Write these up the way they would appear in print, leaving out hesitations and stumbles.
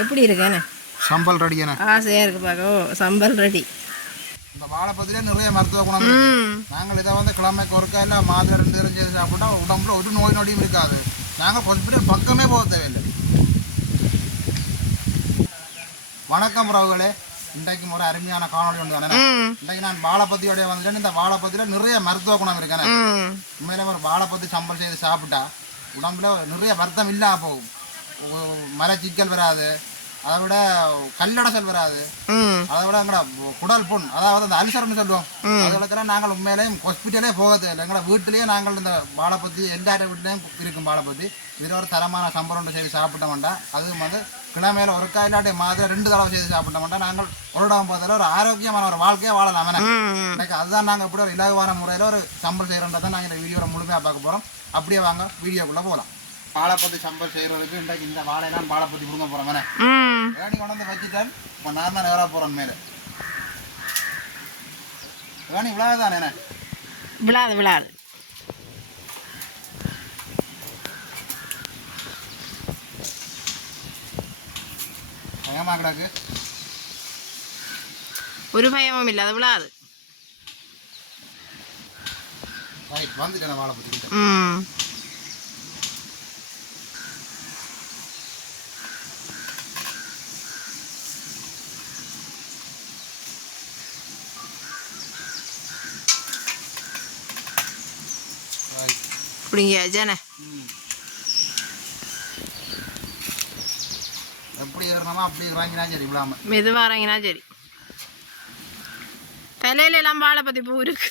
எப்படி இருக்குண்ணே? சம்பல் ரெடியாண்ணே. ஆசையாக இருக்குது பார்க்க. ஓ, சம்பல் ரெடி. இந்த வாழைப்பத்திலே நிறைய மருத்துவ குணம் இருக்குது. நாங்கள் இதை வந்து கிழமைக்கு ஒருக்கா இல்லை மாதம் 2 தடவை செய்து சாப்பிட்டா உடம்புல ஒரு நோய் நொடியும் இருக்காது. நாங்கள் ஹாஸ்பிட்டல் பக்கமே போக தேவையில்லை. வணக்கம் உறவுகளே, இன்றைக்கு ஒரு அருமையான காணொலி ஒன்று தானே. இன்றைக்கு நான் வாழைப்பத்தியோடைய வந்துட்டேன். இந்த வாழைப்பத்தியில் நிறைய மருத்துவ குணம் இருக்கேன். உண்மையில ஒரு வாழைப்பத்தி சம்பல் செய்து சாப்பிட்டா உடம்புல நிறைய வருத்தம் இல்லாமல் போகும். மலச்சிக்கல் வராது, அதை விட கல்லடசல் வராது, அதை விட எங்கட குடல் புண், அதாவது அந்த அல்சர்னு சொல்லுவோம், அதுகளுக்கெல்லாம் நாங்கள் உண்மையிலேயும் ஹாஸ்பிட்டலே போகிறது இல்லை. எங்களோட வீட்டிலேயே நாங்கள் இந்த வாழைப்பத்தி எல்லார வீட்லேயும் இருக்கும் வாழைப்பத்தி. இதில் ஒரு தரமான சம்பளம் செய்து சாப்பிட்டோம்டா, அதுவும் வந்து கிழமையில ஒரு இல்லாட்டி மாதிரி 2 தடவை செய்து சாப்பிட்டோம்டா நாங்கள் ஒரு இடம் போதில் ஒரு ஆரோக்கியமான ஒரு வாழ்க்கையை வாழலாம். எனக்கு அதுதான் நாங்கள் இப்படி ஒரு இலகுவான முறையில் ஒரு சம்பல் செய்கிறோன்றதான் நாங்கள் இந்த வீடியோவை முழுமையாக பார்க்க போகிறோம். அப்படியே வாங்க வீடியோக்குள்ளே போகலாம். வாழைப்பத்தி சம்பல் செய்கிறதுக்கு இன்றைக்கு இந்த வாழையெல்லாம் வாழைப்பத்தி கொடுக்க போகிறோம். வேணி கொண்டு வந்து வச்சுட்டேன். இப்போ நான் தான் நேராக போகிறேன் மேலே. வேணி விழாதானே? விழாது விழாது. பயமா கிடக்கு. ஒரு பயமும் இல்லை, அது விழாது. ரைட், வந்துட்டேன் வாழைப்பத்தி. அப்படிங்காச்சானே? எப்படி ஏறணுமோ அப்படி இறங்கினா சரி, விடாம மெதுவாக இறங்கினா சரி. தலையில எல்லாம் வாழைப்பத்தி பூ இருக்கு.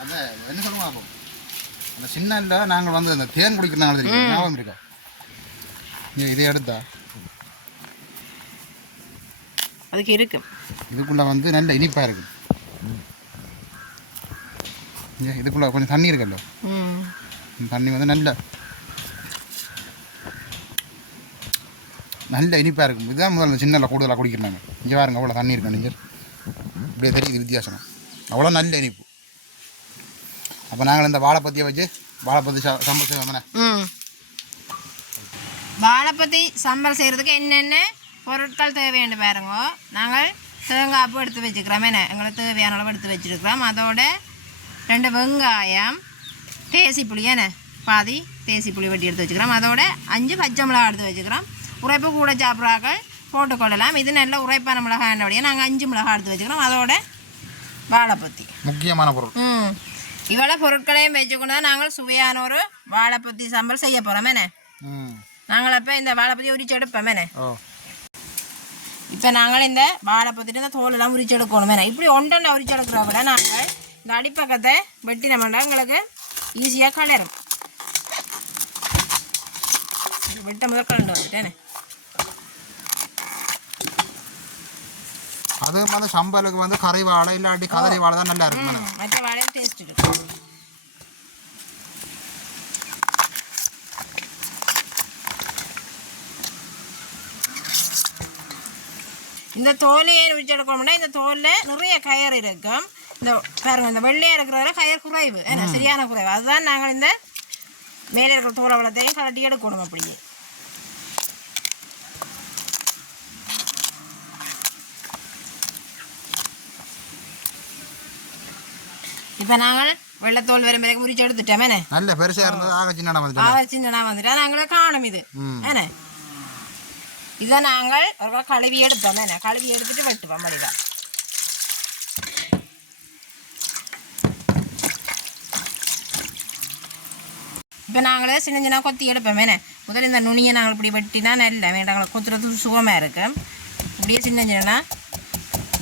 அதை என்ன சொல்லுவோம், அப்போ அந்த சின்ன இல்லை நாங்கள் வந்து அந்த தேன் குடிக்கிறாங்க தெரியும், ஞாபகம் இருக்கா? இதை எடுத்தா அதுக்கு இருக்கு. இதுக்குள்ள வந்து நல்ல இனிப்பாக இருக்குது. இதுக்குள்ள கொஞ்சம் தண்ணி இருக்குல்ல, தண்ணி வந்து நல்ல இனிப்பாக இருக்கும். இதுதான் முதல்ல சின்னல கூடுதலாக குடிக்கிறாங்க. இங்கே பாருங்க அவ்வளோ தண்ணி இருக்கு. நீங்கள் இப்படியே தெரியுது வித்தியாசம், அவ்வளோ நல்ல இனிப்பு. அப்போ நாங்கள் இந்த வாழைப்பத்தியை வச்சு வாழைப்பத்தி சம்பல் செய்வோம்ண்ணே. வாழைப்பத்தி சம்பல் செய்கிறதுக்கு என்னென்ன பொருட்கள் தேவைன்னு பாருங்க. நாங்கள் தேங்காய் பூ எடுத்து வச்சுக்கிறோம். எங்களுக்கு தேவையான அளவு எடுத்து வச்சுருக்கிறோம். அதோட 2 வெங்காயம், தேசி புளி, பாதி தேசி புளி வெட்டி எடுத்து வச்சுக்கிறோம். அதோட 5 பச்சை மிளகாய் எடுத்து வச்சுக்கிறோம். உரைப்பு கூட சாப்பிட்றாக்கள் போட்டுக்கொள்ளலாம். இது நல்ல உரைப்பான மிளகாய் என்னோடைய நாங்கள் 5 மிளகாய் எடுத்து வச்சுக்கிறோம். அதோட வாழைப்பத்தி முக்கியமான பொருள். இவ்வளோ பொருட்களையும் வச்சுக்கொண்டு தான் நாங்கள் சுவையான ஒரு வாழைப்பத்தி சம்பல் செய்ய போகிறோம். நாங்கள் அப்போ இந்த வாழைப்பத்தி உரிச்சு எடுப்போம். இப்போ நாங்கள் இந்த வாழைப்பத்திட்டு இந்த தோலெல்லாம் உரிச்சு எடுக்கணும். இப்படி ஒன்றரை உரிச்சு எடுக்கிறத விட நாங்கள் இந்த அடிப்பக்கத்தை வெட்டினோம்னா எங்களுக்கு ஈஸியாக கலரும். விட்ட முதல் கலந்து வந்துட்டேனே. அது வந்து சம்பலுக்கு வந்து கரை வாழை இல்லாட்டி கதறி வாழை தான் நல்லா இருக்கும். மற்ற வாழையும் டேஸ்ட் இருக்கும். இந்த தோலையை உரிச்சு எடுக்கணும்னா இந்த தோலில் நிறைய கயர் இருக்கும். இந்த பாருங்க, இந்த வெள்ளையாக இருக்கிறதுல கயர் குறைவு, சரியான குறைவு. அதுதான் நாங்கள் இந்த மேலே இருக்கிற தோலை வளத்தையும் கலட்டி எடுக்கணும். அப்படியே இப்போ நாங்கள் வெள்ளத்தோல் வரும்போது உரிச்சு எடுத்துட்டோம். நல்ல பெருசாக இருந்தது, ஆக சின்னனா வந்துட்டா நாங்களே காணும். இது இதை நாங்கள் ஒரு கழுவி எடுப்போம். கழுவி எடுத்துட்டு வெட்டுவோம். மடிவா இப்போ நாங்களே சின்ன சின்ன கொத்தி எடுப்போம். முதல்ல இந்த நுனியை நாங்கள் இப்படி வெட்டினா நல்ல வேண்டாங்களா கொத்துறது சுகமாக இருக்கும். இப்படியே சின்ன சின்ன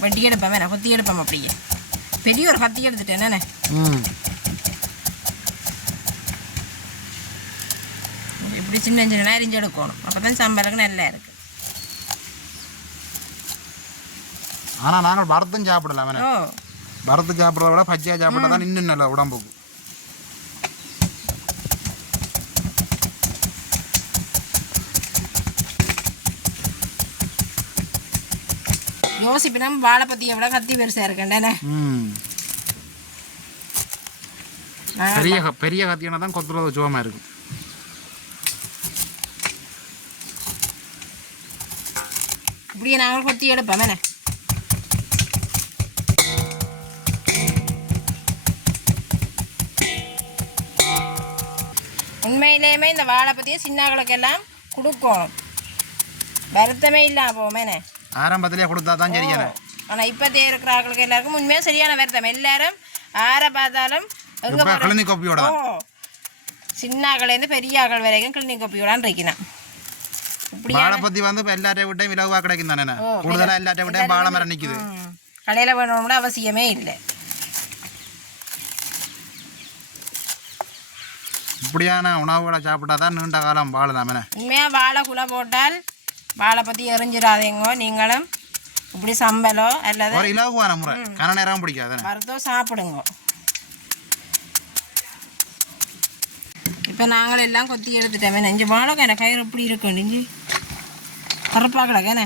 வெட்டி எடுப்போம். கொத்தி எடுப்போம். அப்படியே பெரிய ஒரு கத்தி எடுத்துட்டேன். இப்படி சின்ன சின்ன அரிஞ்சு எடுக்கணும். அப்போ தான் சம்பளுக்கு நல்லா இருக்கு. ஆனால் நாங்கள் வறுத்தும் சாப்பிடலாம். வறுத்து சாப்பிட்றத விட பச்சையாக சாப்பிட்டா தான் இன்னும் நல்லா உடம்புக்கு. யோசிப்பினம் வாழைப்பத்தியை விட கத்தி பெருசாக இருக்கேன். பெரிய கத்தியான தான் கொத்துறது சுகமாக இருக்கும். இப்படியே நாங்கள் கொத்தி எடுப்போம் என்ன. உண்மையிலேயுமே இந்த வாழைப்பத்தியை சின்னகளுக்கெல்லாம் கொடுக்கும், வருத்தமே இல்லாம போமேனே. ஆரம்பத்திலே கொடுத்தா தான் சரியான. ஆனால் இப்போத்தே இருக்கிற ஆக்களுக்கு எல்லாருக்கும் உண்மையாக சரியான வருத்தம். எல்லாரும் ஆரை பார்த்தாலும் எங்கே கிளினிக் கோப்பியோட சின்ன ஆக்கள்லேருந்து பெரிய ஆக்கள் வரைக்கும் கிளினிக் கோப்பியோடான்னு இருக்கணும். இப்படி வாழைப்பத்தி வந்து இப்போ எல்லாரையும் விட்டையும் இலவாக கிடைக்கும் தானே, கூடுதலாக எல்லாத்தையும் விட்டையும் வாழை மரம் நிற்குது. கடையில் வேணும்னு அவசியமே இல்லை. இப்படியான உணவுகளை சாப்பிட்டா தான் நீண்ட காலம் வாழலாமே. உண்மையாக வாழை குலை போட்டால் வாழை பற்றி எரிஞ்சிடாதீங்க. நீங்களும் இப்படி சம்பலோ அல்லது ஒரு இலகுவான முறை, கன நேரம் பிடிக்காது, மருத்துவ சாப்பிடுங்க. இப்போ நாங்கள் எல்லாம் கொத்தி எடுத்துட்டோமே. நெஞ்சு வாழைக்கா எனக்கு கயிறு இப்படி இருக்கும் நெஞ்சு கருப்பாக கிடக்கேண்ணே.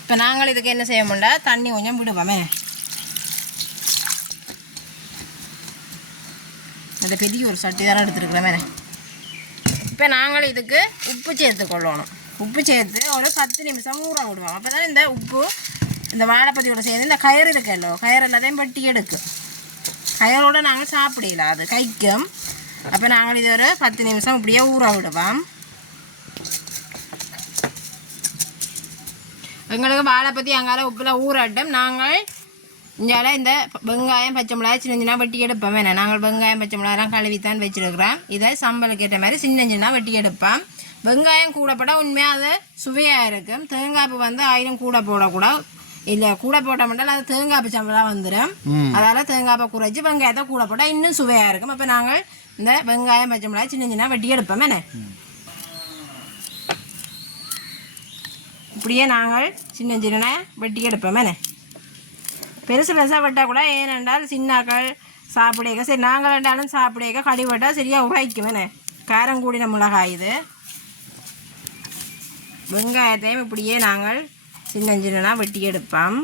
இப்போ நாங்கள் இதுக்கு என்ன செய்ய முடியல, தண்ணி கொஞ்சம் விடுவோமே. அந்த பெரிய ஒரு சட்டி தானே எடுத்துருக்குறோமே. இப்போ நாங்கள் இதுக்கு உப்பு சேர்த்து கொள்ளணும். உப்பு சேர்த்து ஒரு 10 நிமிஷம் ஊற விடுவோம். அப்போ தான் இந்த உப்பு இந்த வாழைப்பத்தியோட சேர்ந்து இந்த கயிறு இருக்கல்லோ, கயிறு எல்லாத்தையும் வெட்டி எடுக்கும். கயிறோடு நாங்கள் சாப்பிடல, அது கைக்கும். அப்போ நாங்கள் இது ஒரு 10 நிமிஷம் இப்படியே ஊற விடுவோம். எங்களுக்கு வாழைப்பத்தி அங்கால உப்பில் ஊறட்டும். நாங்கள் இங்கால இந்த வெங்காயம் பச்சை மிளகாய் சின்ன சின்ன வெட்டி எடுப்போம். வேணா நாங்கள் வெங்காயம் பச்சை மிளகாய்லாம் கழுவித்தான் வச்சுருக்கிறோம். இதை சம்பளுக்கு ஏற்ற மாதிரி சின்ன சின்ன வெட்டி எடுப்போம். வெங்காயம் கூடப்பட உண்மையாக அது சுவையாக இருக்கும். தேங்காய்ப்பு வந்து 1000 கூட போடக்கூடாது, இல்லை கூட போட்ட மட்டும் அது தேங்காய்ப்பு சம்பளாக வந்துடும். அதால் தேங்காய்ப்பை குறைச்சி வெங்காயத்தை கூட போட்டால் இன்னும் சுவையாக இருக்கும். அப்போ நாங்கள் இந்த வெங்காயம் பச்சை மிளகாய் சின்ன சின்ன வெட்டி எடுப்போம். என்ன இப்படியே நாங்கள் சின்ன சின்ன வெட்டி எடுப்போம். என்ன பெருசு பெருசாக வெட்டால் கூட, ஏனென்றால் சின்னாக்கள் சாப்பிடக்க சரி நாங்கள் ரெண்டாலும் சாப்பிடக்க கடி வெட்டால் சரியாக உரைக்கும். என்ன காரம் கூடின மிளகாய் இது. வெங்காயத்தையும் இப்படியே நாங்கள் சின்ன சின்ன வெட்டி எடுப்போம்.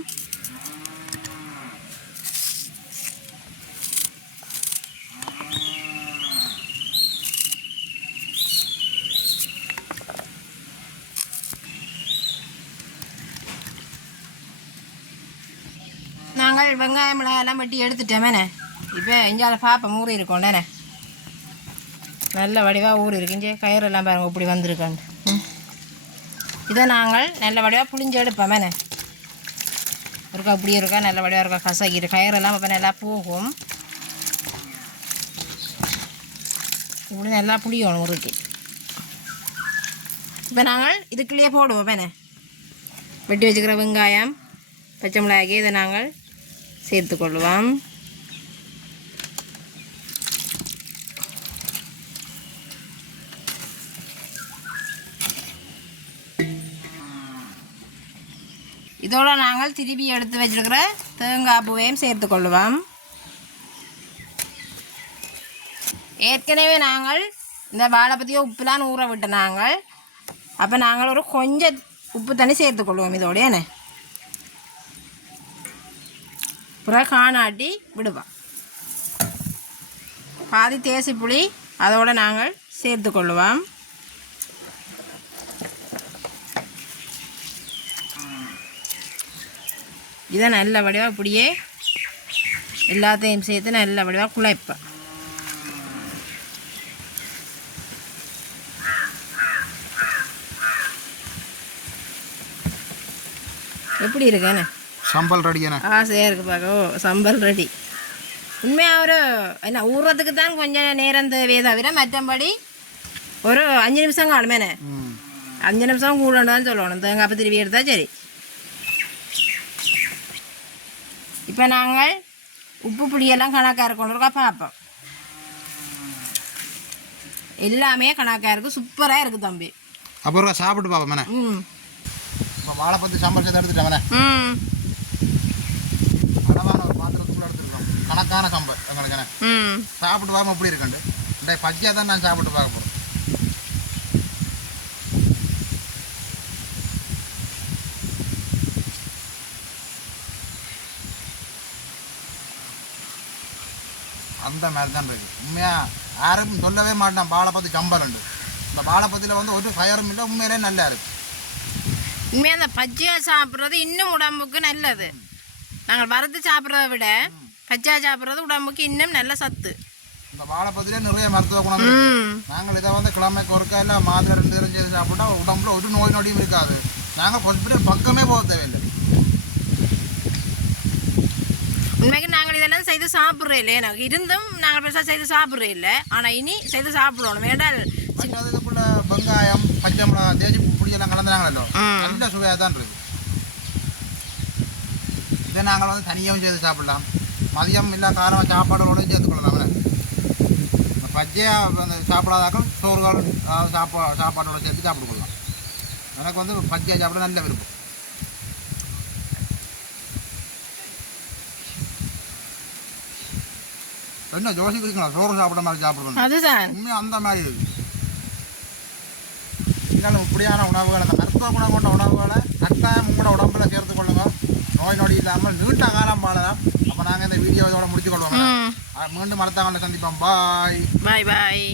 நாங்கள் வெங்காயம் மிளகாயெல்லாம் வெட்டி எடுத்துட்டோமேண்ணே. இப்போ எஞ்சால பாப்பை ஊறி இருக்கோண்டேண்ணே, நல்ல வடிவாக ஊறி இருக்குஞ்சு. கயிறெல்லாம் பாருங்கள் இப்படி வந்திருக்காண்டு. இதை நாங்கள் நல்ல வடிவாக புளிஞ்சு எடுப்போமேண்ணே. இருக்கா இப்படி இருக்கா, நல்ல வடிவாக இருக்கா, கசக்கிட்டு கயிறெல்லாம் இப்போ நல்லா போகும். இப்படி நல்லா புளியணும் முறுக்கி. இப்போ நாங்கள் இதுக்குள்ளேயே போடுவோமேண்ணே. வெட்டி வச்சுக்கிற வெங்காயம் பச்சை மிளகாய்க்கு இதை நாங்கள் சேர்த்துக்கொள்வோம். இதோடு நாங்கள் திருப்பி எடுத்து வச்சிருக்கிற தேங்காய் பூவையும் சேர்த்துக்கொள்வோம். ஏற்கனவே நாங்கள் இந்த வாழைப்பத்தியை உப்புலாம் ஊற விட்டு நாங்கள் அப்போ நாங்கள் ஒரு கொஞ்சம் உப்பு தண்ணி சேர்த்துக்கொள்வோம் இதோட. என்ன அப்புறம் காணாட்டி விடுவோம். பாதி தேசி புளி அதோடு நாங்கள் சேர்த்துக்கொள்வோம். இதை நல்ல வடிவாக இப்படியே எல்லாத்தையும் சேர்த்து நல்ல வடிவாக குழைப்பேன். எப்படி இருக்குண்ணே சம்பல் ரெடியாண்ணே? ஆசையாக இருக்குது பார்க்க. சம்பல் ரெடி. உண்மையாக ஒரு என்ன ஊறுறதுக்கு தான் கொஞ்சம் நேரம் தேவையே தவிர மற்றபடி ஒரு 5 நிமிஷம் காணுமேண்ணே. 5 நிமிஷம் கூடன்னு தான் சொல்லணும். தேங்காய் திருவி எடுத்தால் சரி. இப்போ நாங்கள் உப்பு புளியெல்லாம் கணக்காக இருக்கணுக்கா பார்ப்போம். எல்லாமே கணக்காக இருக்குது, சூப்பராக இருக்குது தம்பி. அப்புறம் சாப்பிட்டு பார்ப்போம். இப்போ வாழைப்பத்தி சம்பல் சேர்த்து எடுத்துட்டேன். அளவான ஒரு பாத்திரத்துக்குள்ள எடுத்துருக்கோம். கணக்கான சம்பல் எங்களுக்கு சாப்பிட்டு பார்ப்போம் எப்படி இருக்காண்டு. இந்த பச்சையாக தான் நான் சாப்பிட்டு பார்க்க போகிறேன். அந்த மாதிரி தான் இருக்குது. உண்மையாக யாரும் சொல்லவே மாட்டேன் வாழைப்பத்தி சம்பல் உண்டு. இந்த வாழைப்பத்தியில் வந்து ஒரு ஃபயரும் இல்லை, உண்மையிலே நல்லா இருக்குது. உண்மையாக அந்த பச்சையாக சாப்பிட்றது இன்னும் உடம்புக்கு நல்லது. நாங்கள் வறுத்து சாப்பிட்றத விட பச்சையாக சாப்பிட்றது உடம்புக்கு இன்னும் நல்ல சத்து. இந்த வாழைப்பத்திலே நிறைய மருத்துவ குணம் இருக்கு. நாங்கள் இதை வந்து கிழமைக்கு ஒருக்கா இல்லை மாதம் 2 நேரம் செய்து சாப்பிட்டா உடம்புல ஒரு நோய் நொடியும் இருக்காது. நாங்கள் ஹாஸ்பிட்டல் பக்கமே போக தேவையில்லை. உண்மைக்கு நாங்கள் இதெல்லாம் செய்து சாப்பிட்றே இல்லை. எனக்கு இருந்தும் நாங்கள் பெருசாக செய்து சாப்பிட்றே இல்லை. ஆனால் இனி செய்து சாப்பிடணும். வேண்டாம் இதுக்குள்ள வெங்காயம் பச்சை மிளகா தேய்ச்சி புளியெல்லாம் கலந்துறாங்களோ நல்ல சுவையாக தான் இருக்குது. இதை நாங்கள் வந்து தனியாகவும் செய்து சாப்பிடலாம். மதியம் இல்லை காரம் சாப்பாடோடு சேர்த்துக்கொள்ளலாம். பச்சையாக அந்த சாப்பிடாதாக்கள் சோறுகள் சாப்பாடோடு சேர்த்து சாப்பிட்டுக்கொள்ளலாம். எனக்கு வந்து பச்சையாக சாப்பிட நல்ல விருப்பம். என்ன யோசிக்கிறீங்களா? சோறு சாப்பிட மாதிரி சாப்பிடுறது அதுதான் உண்மையாக அந்த மாதிரி இருக்குது. இருந்தாலும் இப்படியான உணவுகள் அந்த மருத்துவ குணம் கொண்ட உணவுகளை கட்டாயம் உங்களோட உடம்புல சேர்த்து கொள்ளுங்க. நோய் நொடி இல்லாமல் நீண்ட காலம் வாழலாம். அப்போ நாங்கள் இந்த வீடியோ இதோட முடிச்சு கொள்வோம். மீண்டும் அடுத்த சந்திப்போம். பாய் பாய் பாய்.